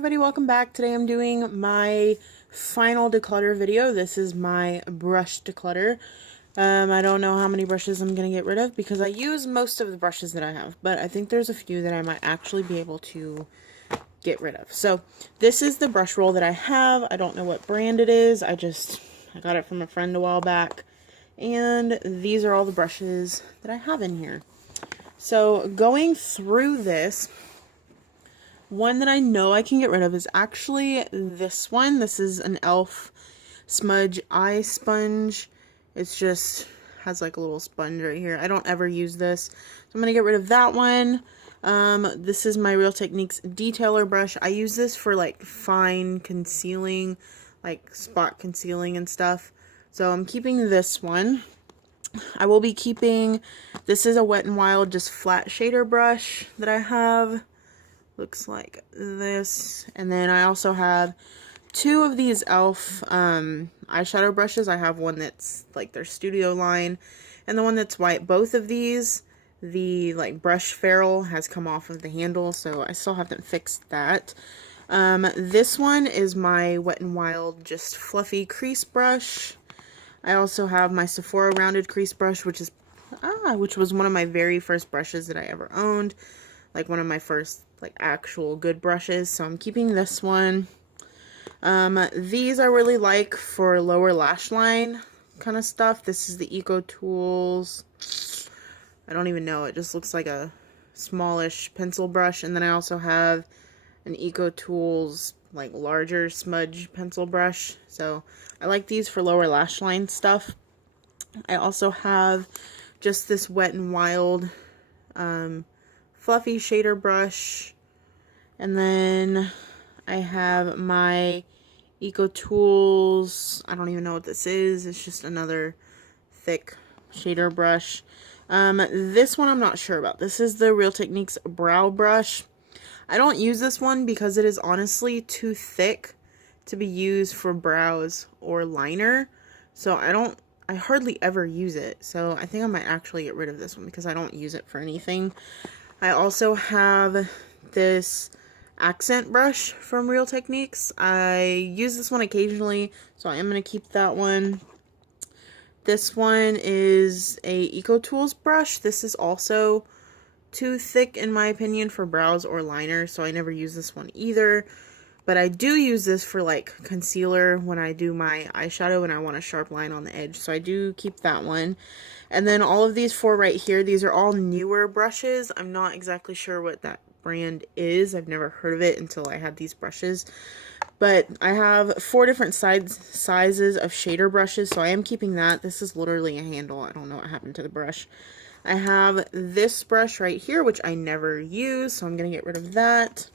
everybody, welcome back. Today I'm doing my final declutter video. This is my brush declutter. I don't know how many brushes I'm going to get rid of because I use most of the brushes that I have, but I think there's a few that I might actually be able to get rid of. So this is the brush roll that I have. I don't know what brand it is. I got it from a friend a while back, and these are all the brushes that I have in here. So going through this, one that I know I can get rid of is actually this one. This is an e.l.f. smudge eye sponge. It's just has like a little sponge right here. I don't ever use this, so I'm gonna get rid of that one. This is my Real Techniques detailer brush. I use this for like fine concealing, like spot concealing and stuff. So I'm keeping this one. I will be keeping, this is a Wet n Wild just flat shader brush that I have. Looks like this. And then I also have two of these e.l.f. Eyeshadow brushes. I have one that's like their studio line and the one that's white. Both of these, the like brush ferrule has come off of the handle, so I still haven't fixed that. This one is my Wet n Wild just fluffy crease brush. I also have my Sephora rounded crease brush, which was one of my very first brushes that I ever owned. Like one of my first like actual good brushes, so I'm keeping this one. These I really like for lower lash line kind of stuff. This is the Eco Tools. I don't even know, it just looks like a smallish pencil brush. And then I also have an Eco Tools like larger smudge pencil brush. So I like these for lower lash line stuff. I also have just this Wet n Wild fluffy shader brush, and then I have my Eco Tools, I don't even know what this is, it's just another thick shader brush. This one I'm not sure about. This is the Real Techniques brow brush. I don't use this one because it is honestly too thick to be used for brows or liner, so I hardly ever use it, so I think I might actually get rid of this one because I don't use it for anything. I also have this accent brush from Real Techniques. I use this one occasionally, so I am going to keep that one. This one is a Eco Tools brush. This is also too thick in my opinion for brows or liner, so I never use this one either. But I do use this for like concealer when I do my eyeshadow and I want a sharp line on the edge, so I do keep that one. And then all of these four right here, these are all newer brushes. I'm not exactly sure what that brand is. I've never heard of it until I had these brushes. But I have four different sizes of shader brushes, so I am keeping that. This is literally a handle. I don't know what happened to the brush. I have this brush right here, which I never use, so I'm going to get rid of that.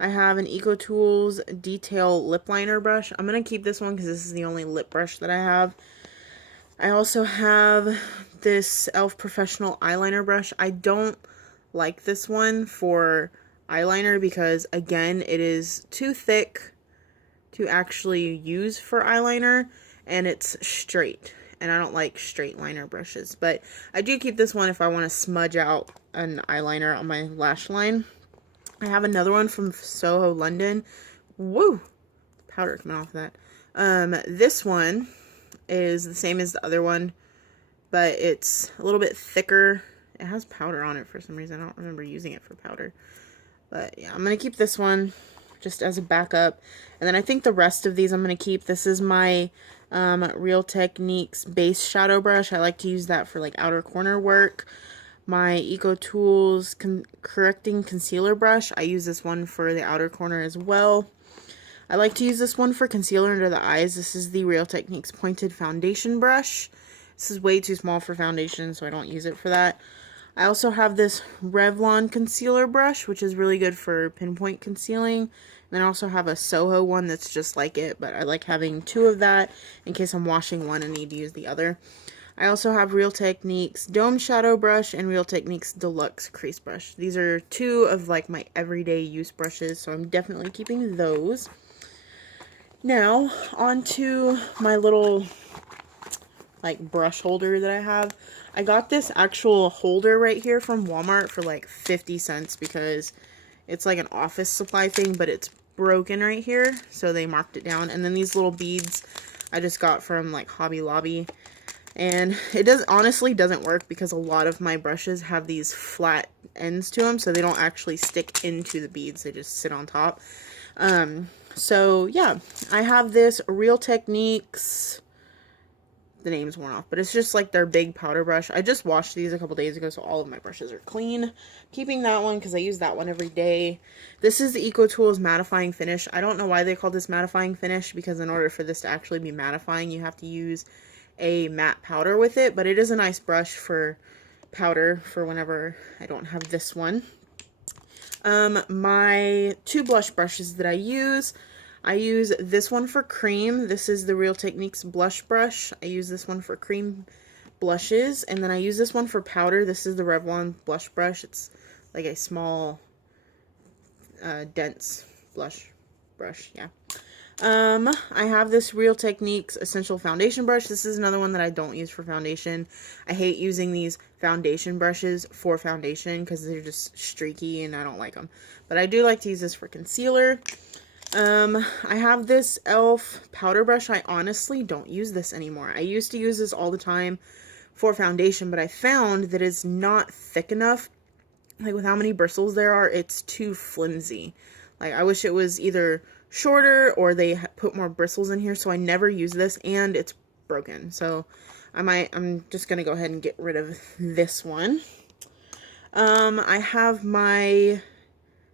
I have an Eco Tools Detail Lip Liner brush. I'm going to keep this one because this is the only lip brush that I have. I also have this e.l.f. Professional Eyeliner brush. I don't like this one for eyeliner because, again, it is too thick to actually use for eyeliner, and it's straight. And I don't like straight liner brushes. But I do keep this one if I want to smudge out an eyeliner on my lash line. I have another one from Soho London. Woo! Powder coming off of that. This one is the same as the other one, but it's a little bit thicker. It has powder on it for some reason. I don't remember using it for powder. But yeah, I'm going to keep this one just as a backup. And then I think the rest of these I'm going to keep. This is my Real Techniques base shadow brush. I like to use that for like outer corner work. My Eco Tools correcting concealer brush. I use this one for the outer corner as well. I like to use this one for concealer under the eyes. This is the Real Techniques pointed foundation brush. This is way too small for foundation, so I don't use it for that. I also have this Revlon concealer brush, which is really good for pinpoint concealing. And then I also have a Soho one that's just like it, but I like having two of that in case I'm washing one and need to use the other. I also have Real Techniques Dome Shadow Brush and Real Techniques Deluxe Crease Brush. These are two of like my everyday use brushes, so I'm definitely keeping those. Now, onto my little like brush holder that I have. I got this actual holder right here from Walmart for like 50 cents because it's like an office supply thing, but it's broken right here, so they marked it down. And then these little beads I just got from like Hobby Lobby, and it honestly doesn't work because a lot of my brushes have these flat ends to them, so they don't actually stick into the beads, they just sit on top. So yeah, I have this Real Techniques, the name's worn off, but it's just like their big powder brush. I just washed these a couple days ago, so all of my brushes are clean. Keeping that one because I use that one every day. This is the EcoTools mattifying finish. I don't know why they call this mattifying finish, because in order for this to actually be mattifying, you have to use a matte powder with it, but it is a nice brush for powder for whenever I don't have this one. My two blush brushes that I use this one for cream. This is the Real Techniques blush brush. I use this one for cream blushes, and then I use this one for powder. This is the Revlon blush brush. It's like a small, dense blush brush, yeah. I have this Real Techniques Essential Foundation brush. This is another one that I don't use for foundation. I hate using these foundation brushes for foundation because they're just streaky and I don't like them. But I do like to use this for concealer. I have this e.l.f. powder brush. I honestly don't use this anymore. I used to use this all the time for foundation, but I found that it's not thick enough. Like with how many bristles there are, it's too flimsy. Like I wish it was either shorter or they put more bristles in here, so I never use this, and it's broken. So I'm just gonna go ahead and get rid of this one. I have my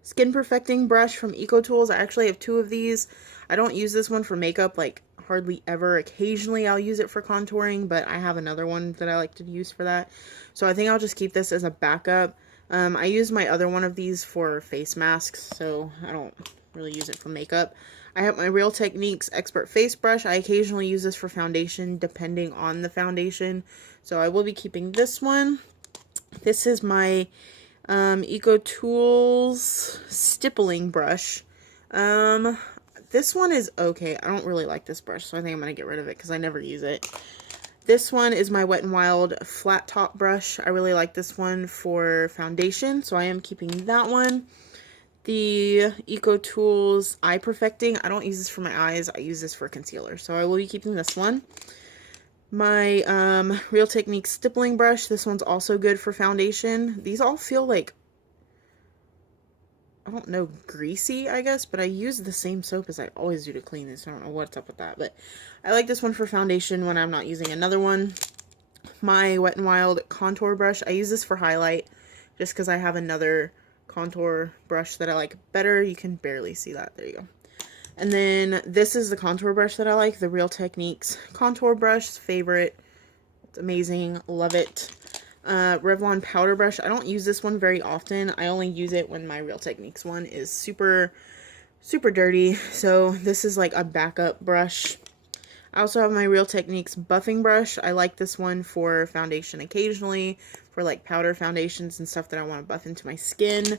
Skin Perfecting brush from EcoTools. I actually have two of these. I don't use this one for makeup, like hardly ever. Occasionally I'll use it for contouring, but I have another one that I like to use for that. So I think I'll just keep this as a backup. I use my other one of these for face masks, so I don't really use it for makeup. I have my Real Techniques Expert Face Brush. I occasionally use this for foundation, depending on the foundation. So I will be keeping this one. This is my EcoTools Stippling Brush. This one is okay. I don't really like this brush, so I think I'm going to get rid of it because I never use it. This one is my Wet n Wild Flat Top Brush. I really like this one for foundation, so I am keeping that one. The EcoTools Eye Perfecting. I don't use this for my eyes. I use this for concealer, so I will be keeping this one. My Real Techniques Stippling Brush. This one's also good for foundation. These all feel like, I don't know, greasy, I guess, but I use the same soap as I always do to clean this. I don't know what's up with that, but I like this one for foundation when I'm not using another one. My Wet n Wild Contour Brush. I use this for highlight just because I have another contour brush that I like better. You can barely see that. There you go. And then this is the contour brush that I like, the Real Techniques contour brush. Favorite. It's amazing. Love it. Revlon powder brush. I don't use this one very often. I only use it when my Real Techniques one is super dirty. So this is like a backup brush. I also have my Real Techniques buffing brush. I like this one for foundation occasionally, for like powder foundations and stuff that I want to buff into my skin.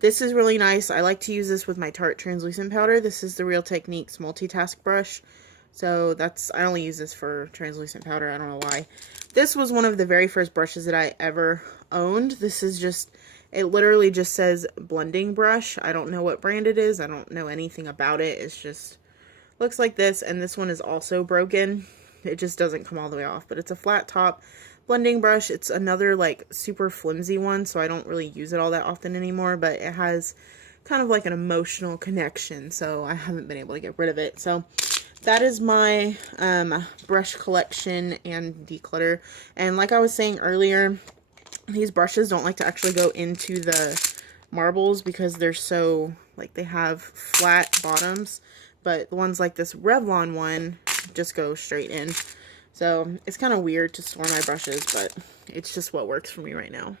This is really nice. I like to use this with my Tarte translucent powder. This is the Real Techniques multitask brush. So I only use this for translucent powder. I don't know why. This was one of the very first brushes that I ever owned. This is just, it literally just says blending brush. I don't know what brand it is. I don't know anything about it. It's just, looks like this. And this one is also broken. It just doesn't come all the way off, but it's a flat top blending brush. It's another like super flimsy one, so I don't really use it all that often anymore, but it has kind of like an emotional connection, so I haven't been able to get rid of it. So that is my brush collection and declutter. And like I was saying earlier, these brushes don't like to actually go into the marbles because they're so, like, they have flat bottoms, but the ones like this Revlon one just go straight in. So it's kind of weird to store my brushes, but it's just what works for me right now.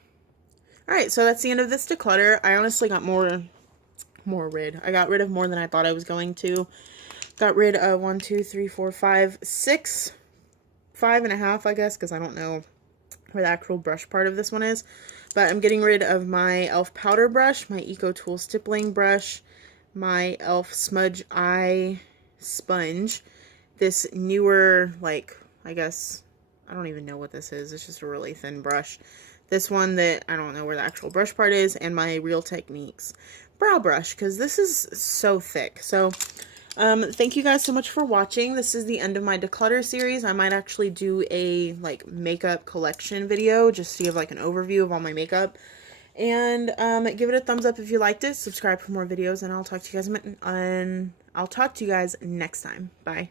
Alright, so that's the end of this declutter. I honestly got I got rid of more than I thought I was going to. Got rid of 1, 2, 3, 4, 5, 6, 5.5, I guess, because I don't know where the actual brush part of this one is. But I'm getting rid of my e.l.f. powder brush, my EcoTools stippling brush, my e.l.f. smudge eye sponge, this newer, like, I guess, I don't even know what this is. It's just a really thin brush. This one that I don't know where the actual brush part is, and my Real Techniques brow brush because this is so thick. So thank you guys so much for watching. This is the end of my declutter series. I might actually do a like makeup collection video just to give like an overview of all my makeup. And give it a thumbs up if you liked it. Subscribe for more videos, and I'll talk to you guys next time. Bye.